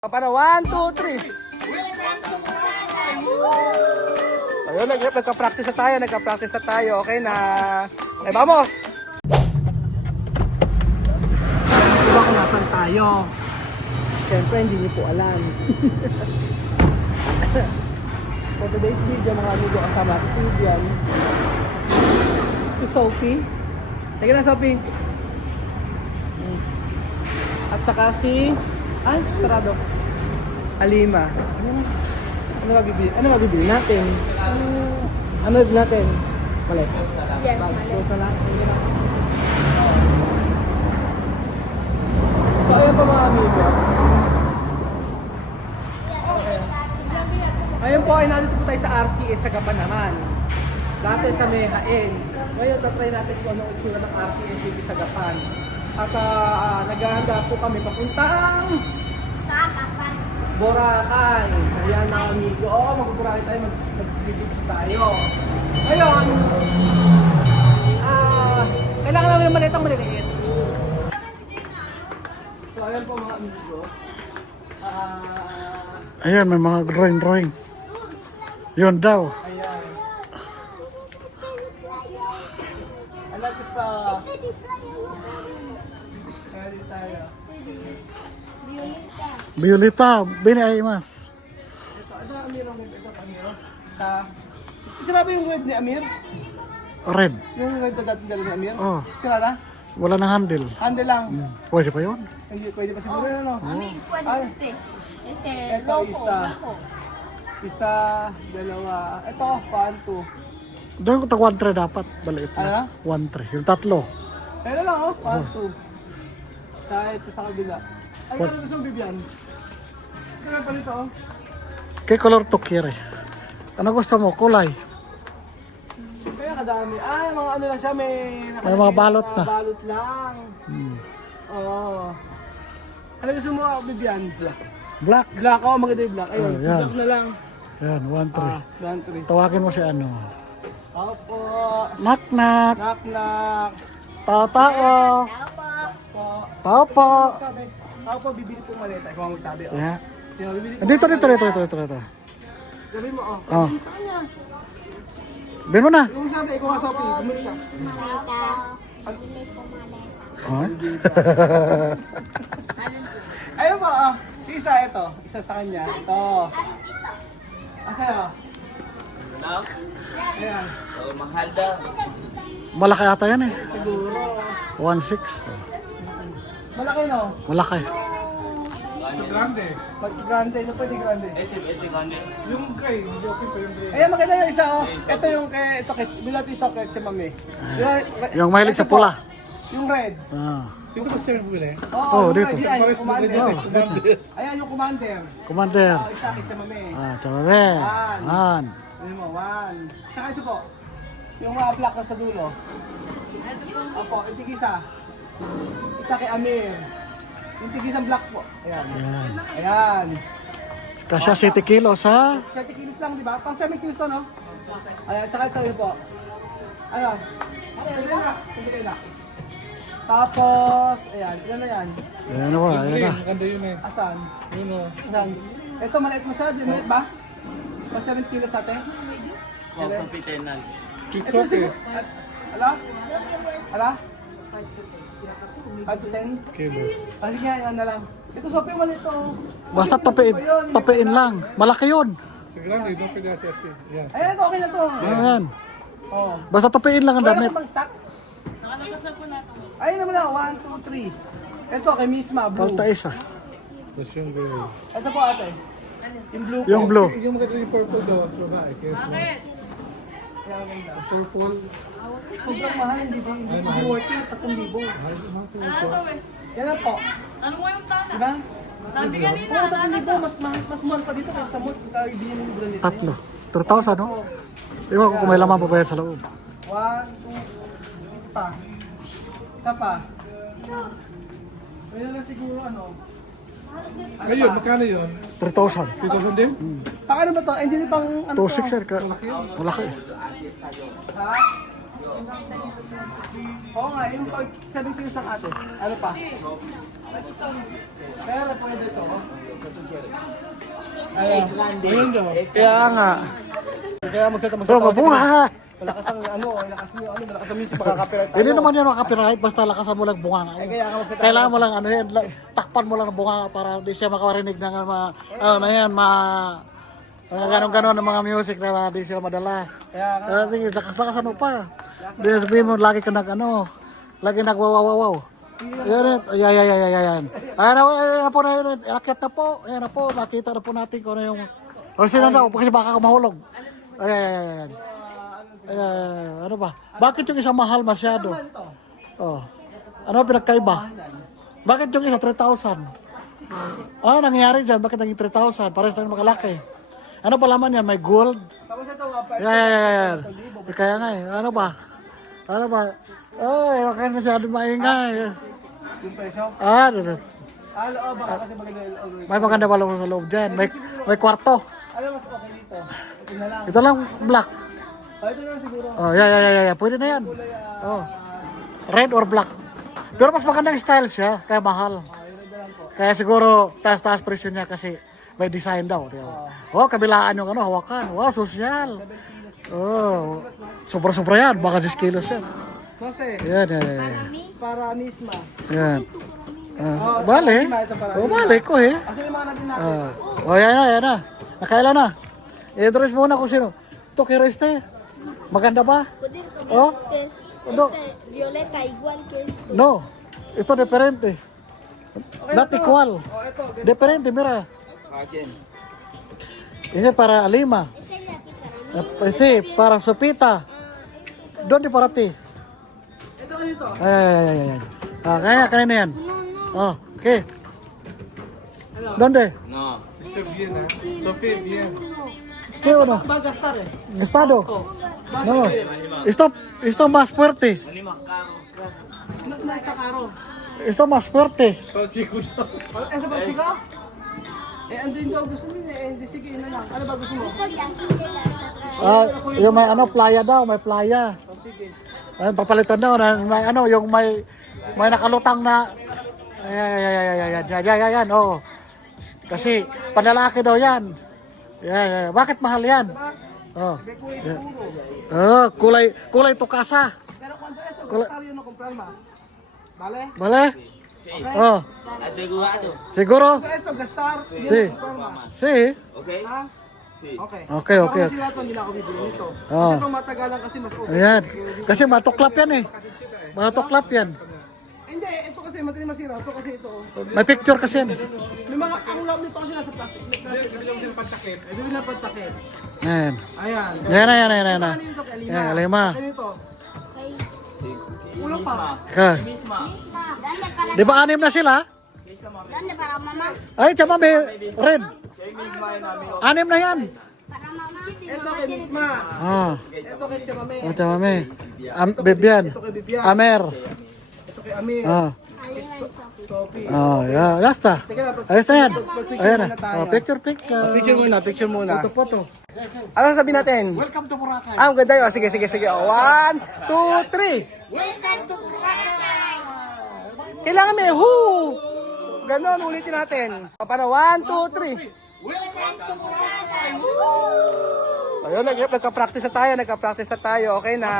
Para 1, 2, 3. Ayun, nagka-practice na tayo. Okay na. Eh, vamos! Diba kung nasan tayo? Siyempre, hindi niyo po alam. For today's video, mga amigo, kasama natin si Vivian. Si Sophie. Teka na, Sophie. At saka si... Ay, sarado. Halima. Ano mabibili natin? Ano mabibili natin? Mali. Yes, mali. Close na lang. So, ayan pa mga amigo. Ayun po, ay nandito po tayo sa RCS sa Gapan naman. Dati sa Mehain. Ngayon, tatry natin kung anong itsura ng RCS dito sa Gapan. At naghahanda po kami papuntang Sa Gapan. Boracay. Ayan mga amigo. Oo, mag-Boracay tayo, mag-sigibig tayo. Ngayon, kailangan namin ng malitang maliliit. So, ayan po mga amigo. Ayan, may mga drawing. Yun daw. Ayan. Alam gusto. Ready tayo. Violeta, bini ay mas. Ito, ano Amir ang ito, Amir? Sa... Sila ba yung red ni Amir? Red. Yung red na dati dala ni Amir? Oh. Sila na? Wala nang handle. Handle lang. Pwede pa yun. Hindi, pwede pa siguro yun, ano? Pwede Ay. Ito, loco. Isa, dalawa. Ito, panto. Doon ko tag 1-3 dapat. Baliit Ano? na. 1-3. Yung tatlo. Ayun lang, oh, panto. Kahit sa kabila. Ay, What? ano gusto mong bibyan? Ito na pala ito, oh. Kay color to kire. Ano gusto mo? Kulay. Kaya kadami. Ay, mga ano lang siya, may... May mga balot na. Balot lang. Oo. Ano gusto mo, bibyan? Black. Black, oh, maganda yung black. Ayun, Oh, yan. black na lang. Yan, 1-3. Country. Tawagin mo si ano. Opo. Knock knock. Knock, knock. Tao. Po. Tao po. Sabi, ako po, bibili po maleta. Ikaw ang magsabi, oh. Yeah. Yung bibili po. Dito. Gabi mo, oh. Oh. Sa kanya. Bin mo na. Yung sabi, ikaw nga, Sophie. Bumili ka. Oh. Ayun po, oh. Isa, ito. Isa sa kanya. Ito. Ang sa'yo? Ayan. Mahal daw. Malaki ata yan eh. Siguro. 1-6. Malaki, no? Malaki. Pag grande, ito pwede grande. Ito gani. Ayan, maganda yung isa, oh. Ito yung kay, ito kay, bilat ito kay Chamame. Yung mahilig sa pula. Yung red. Ah. Dito ba siya bibili? Oo, yung dito. red, yan, yung commander. Oh, dito. Ayan, yung commander. Commander. Isa kay Chamame. Tamabe. Yan. Ano mo, one. Tsaka ito po. Yung mga black na sa dulo. Opo, yung tigisa. Isa kay Amir. Yung tigisang black po. Ayan. Yan. Ayan. Kasya 7 kilos ha. 7 kilos lang, di ba? Pang 7 kilos to, no? Ayan, tsaka ito yun po. Ayan. Sandali na. Tapos, ayan. Ilan na yan? Ayan na ba? Ayan na. Asan? Asan? Ito, maliit mo siya. Di maliit ba? Pang 7 kilos ate? Kung sa pitenan. Ito siguro. Ala? Ala? 5 to 10? Kasi nga, yan na lang. Ito, sopi mo nito. Basta tapiin lang. Malaki yun. Ayan, ito, okay na to. Ayan. Oh. Basta tapiin lang ang Wala damit. na bang stock? Ayun naman na, 1, 2, 3. Ito, kay Misma, blue. Palta isa. Ito po ate. Yung blue po. Yung blue. Yung maganda yung purple daw sa babae. Kaya Kaya ganda. purple. Sobrang mahal, hindi worth it. 3,000. Yan lang po. Ano mo yung plana? Diba? Sabi kanina, Oo, nana 3,000. Mas mahal pa dito kaysa sa mall. Kaya hindi mo yung brand nito. Tatlo. 3,000 no? Iwan ko kung may laman pa ba yan sa loob. 1, 2, pa. Isa pa. Ayun lang siguro ano. Ayun, magkano yun? 3,000. 2,000 din? Paano ba to? Hindi pang ano 2,600 ka. Malaki. Ha? Oo nga, yung 7 kilos ng ate. Ano pa? Pero pwede to. Ayun daw. Kaya nga. Kaya magsata mo So, mabuha! Malakas ang malakas ang music makaka-copyright tayo. Hindi naman yun ang copyright, basta lakasan mo lang bunga. Kaya nga magsata. Kailangan mo lang ano yan, takpan mo lang ang bunga para di siya makarinig ng mga, ano na yan, ganon-ganon ng mga music na di sila madala. Kaya nga. Sige, lakasan mo pa. Di sabihin mo, lagi ka lagi nagwawawawaw. Yan. Ayan na po na yun, akyat na po. Ayan na po, makita na po natin kung ano yung... O sino na, kasi baka mahulog. Ayan. Ano ba? Bakit yung isa mahal masyado? Oh. Ano pinagkaiba? Bakit yung isa 3,000? Ano nangyayari dyan? Bakit naging 3,000? Parehas lang makalaki. Ano pa laman yan? May gold? Tapos ito, Yan. Kaya nga eh. Ano ba? Ay, bakit masyado maingay? yung presyo. Ano? Baka kasi maganda yung loob. May maganda pala sa loob dyan. May kwarto. Ano mas okay dito? Ito na lang. Ito lang black. Ito na lang siguro. Oh, yeah. Pwede na yan. Oh. Red or black. Pero mas magandang style siya, kaya mahal. Kaya siguro taas-taas presyo niya kasi may design daw. Oh, kabilaan yung ano, hawakan. Wow, social. Oh, sobra-sobra yan. Baka 6 kilos yan. Kasi, Yan. para misma. Yan. Bale. Oh, bale ko eh. Kasi yung mga natin natin. Yan na. Nakailan na. I-address muna kung sino. Ito, kiro este. Maganda ba? Puede Oh? No. violeta igual que esto. No. Ito diferente. Not equal. Oh, ito. Diferente, mira. Akin. Ese para Alima. Ese para Sopita. ¿Dónde para ti? Ito ano ito? Ayan. Kanina yan. Oh, okay. ¿Dónde? No. Mr. Bien, ha? Sophie, bien. ¿Qué uno? Va a gastar eh. Estado. No. Esto más fuerte. Na está caro. Esto más fuerte. Oh, chico, no. Ito ba siga? Andun daw gusto mo hindi sige na lang. Ano ba gusto mo? Esto ya sí llega hasta atrás. Yung may ano, playa daw, may playa. Sige. Ayun, papalitan daw na may ano, yung may nakalutang na yan, oh. Kasi panlalaki daw yan. Yan. Bakit mahal yan? Oh. Yan. Oh, kulay tukasa. Pero cuando eso gastar yun no comprar más. Vale? Vale? Oh, Asegurado. siguro? Cuando eso gastar yun Sí. no comprar más. Sí. Okay? Ha? Sí. Okay. Okay. Ako masira ito, hindi na ako bibili nito. Oh. Kasi pang matagalan kasi mas okay. Ayan. Kasi matuklap yan eh. Matuklap yan. Hindi, ito kasi madaling masira. Ito kasi ito. May picture kasi yan. May mga, ang loob nito kasi nasa plastic. Bibili na pantakip. Ayan. Ayan. Yan. Ano nito kay Alima? Yan, Alima. Ano nito? Ulo pa. Okay. Misma. ¿Dónde para, Di ba 6 na sila? ¿dónde para mamá? Ay, tsama may red. Kay misma yun namin. 6 na yan. Para mamá. Ito kay Misma. Oh. Ito kay Chamame. Oh, tsama may. Bibian. Ito kay Bibian. Amer. Ito kay Amir. Oh. Alima y Sophie. Sophie. Oh, yeah. Basta. Teka lang, Ayos na yan. picture Ayan na. muna tayo. Oh, picture. Picture muna. Photo. Ano sabihin natin? Welcome to Boracay. Ang ganda yun. Sige. 1, 2, 3. Welcome to Boracay. Kailangan may whoo! Ganon, ulitin natin. Paano? 1, 2, 3. Welcome to Boracay. Woo! Ayun, nagka-practice na tayo. Okay na.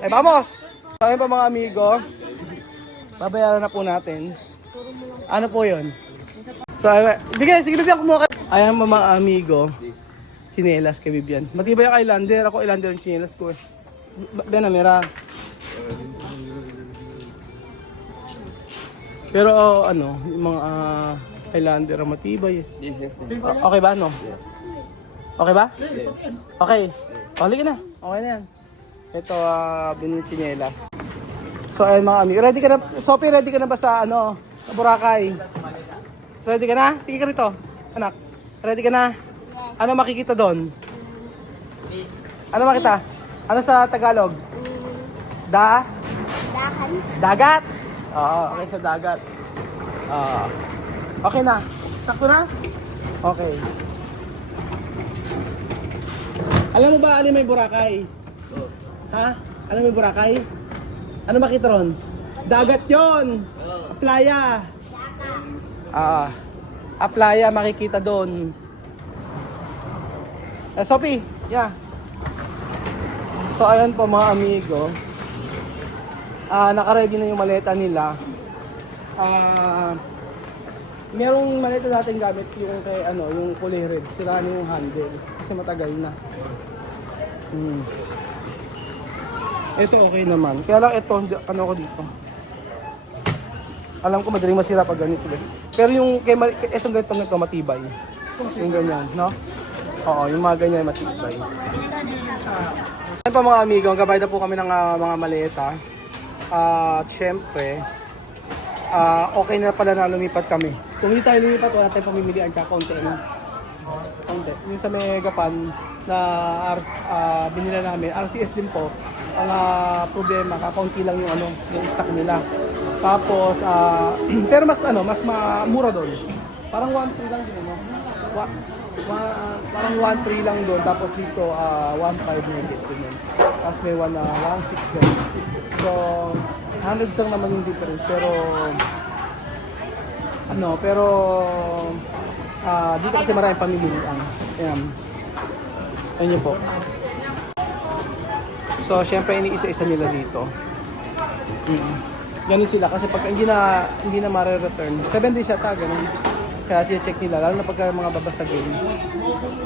Eh, vamos! Ayun pa mga amigo. Babayaran na po natin. Ano po yun? So, sige, Bibian, kumuha ka. Ayan mga amigo. Chinelas kay Bibian. Matibay ang Islander. Ako Islander ang chinelas ko eh. Benamera. Pero ano, yung mga Islander ang matibay eh. Okay ba, no? Okay ba? Okay. Halika na. Okay na yan. Ito, chinelas. So, ayun mga amigo. Ready ka na? Sophie, ready ka na ba sa, sa Boracay? So, ready ka na? Tingin ka rito, anak. Ready ka na? Ano makikita doon? Ano makita? Ano sa Tagalog? Dahan. Dagat? Oo, okay sa dagat. Okay na? Sakto na? Okay. Alam mo ba, alin may Boracay? Ha? Ano may Boracay? Ano makita ron? Dagat yon. Playa. Playa makikita doon. Sophie, yeah. So ayan po mga amigo. Naka-ready na yung maleta nila. Merong maleta natin gamit yung kay yung kulay red. Sira na yung handle kasi matagal na. Ito okay naman. Kaya lang ito ko dito. Alam ko madaling masira pag ganito eh. Pero yung itong ganito matibay. Yung ganyan, no? Oo, yung mga ganyan matibay. Ayan pa mga amigo, gabay na po kami ng mga maleta. At syempre, okay na pala na lumipat kami. Kung hindi tayo lumipat, wala tayong pamimilian ka, konti. Yung sa Megapan na binila namin, RCS din po. Ang problema, kakaunti lang yung yung stock nila. Tapos, pero mas mura doon. Parang 1.3 lang din, no? Parang 1.3 lang doon. Tapos dito, 1.5 na dito. Tapos may 1.6 doon. So, 100 lang naman yung difference. Pero dito kasi maraming pamimilian. Ayan. Ayan yun po. So, syempre iniisa-isa nila dito. Ganun sila kasi pag hindi na mare-return, 7 days yata, ganun. Kaya check nila, lalo na pagka mga babasagin.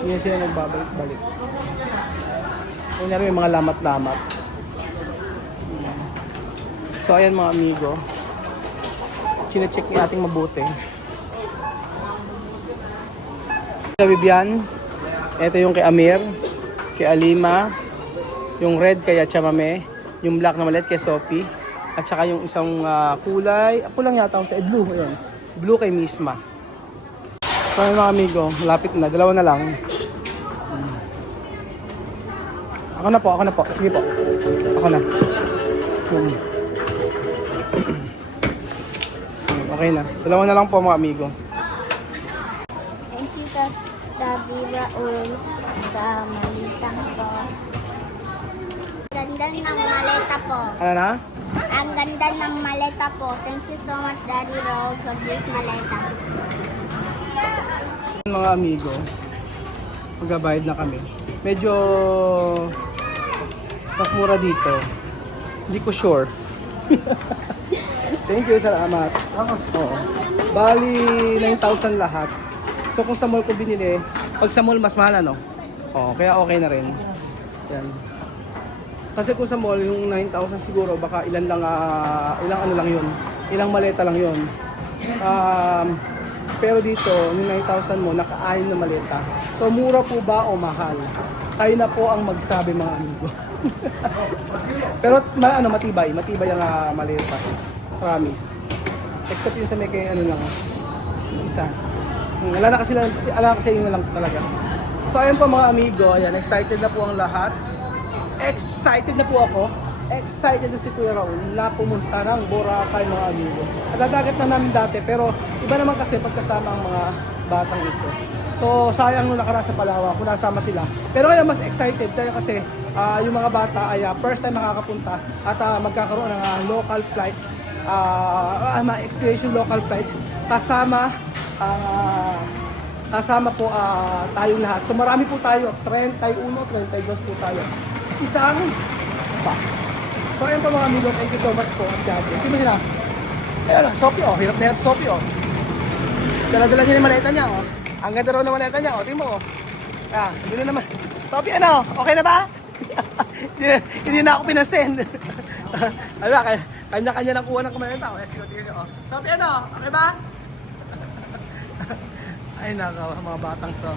Hindi sila nagbabalik-balik. Kunyari may mga lamat-lamat. So, ayan mga amigo. Chine-check natin mabuti. Sa Vivian, ito yung kay Amir, kay Alima, yung red kay Chamame, yung black na maliit kay Sophie, at saka yung isang kulay, ako lang yata sa blue, ayun. Blue kay Misma. So ayun mga amigo, malapit na, dalawa na lang. Ako na po, sige po. Ako na. Okay na, dalawa na lang po mga amigo. Thank you sa Davira Oil sa malitang po. Ganda ng maleta po. Ano na? Ang ganda ng maleta po. Thank you so much, Daddy Rogue, for this maleta. Mga amigo, magbabayad na kami. Medyo mas mura dito. Hindi ko sure. Thank you, salamat. Oo. Bali, 9,000 lahat. So kung sa mall ko binili, pag sa mall mas mahal Oo, kaya okay na rin. Yan. Kasi kung sa mall yung 9,000 siguro baka ilang lang yun. Ilang maleta lang yun. Pero dito, yung 9,000 mo, naka-ayon na maleta. So mura po ba o mahal? Tayo na po ang magsabi mga amigo. Pero matibay ang maleta. Promise. Except yung sa may kay lang. Isa. Wala na kasi yun na lang talaga. So ayun po mga amigo, ayan, excited na po ang lahat. Excited na po ako. Excited na si Kuya Raul na pumunta ng Boracay mga amigo. Nagadagat na namin dati pero iba naman kasi pagkasama ang mga batang ito. So sayang nung nakaraan sa Palawan kung nasama sila. Pero kaya mas excited tayo kasi yung mga bata ay first time makakapunta at magkakaroon ng local flight. Ma-experience yung local flight kasama po tayong lahat. So marami po tayo, 31, 32 po tayo. Isang bus. So ayun po mga amigo, thank you so much po. Sino sila? Ayun lang, Sophie oh. Hirap na hirap Sophie oh. Dala-dala niya yung maleta niya oh. Ang ganda raw ng maleta niya oh. Tingnan mo oh. Hindi na naman. Sophie okay na ba? Hindi na ako pinasend. Kanya-kanya lang kuha ng maleta oh. Tingnan niyo oh. Sophie okay ba? Ay nakaw, mga batang to.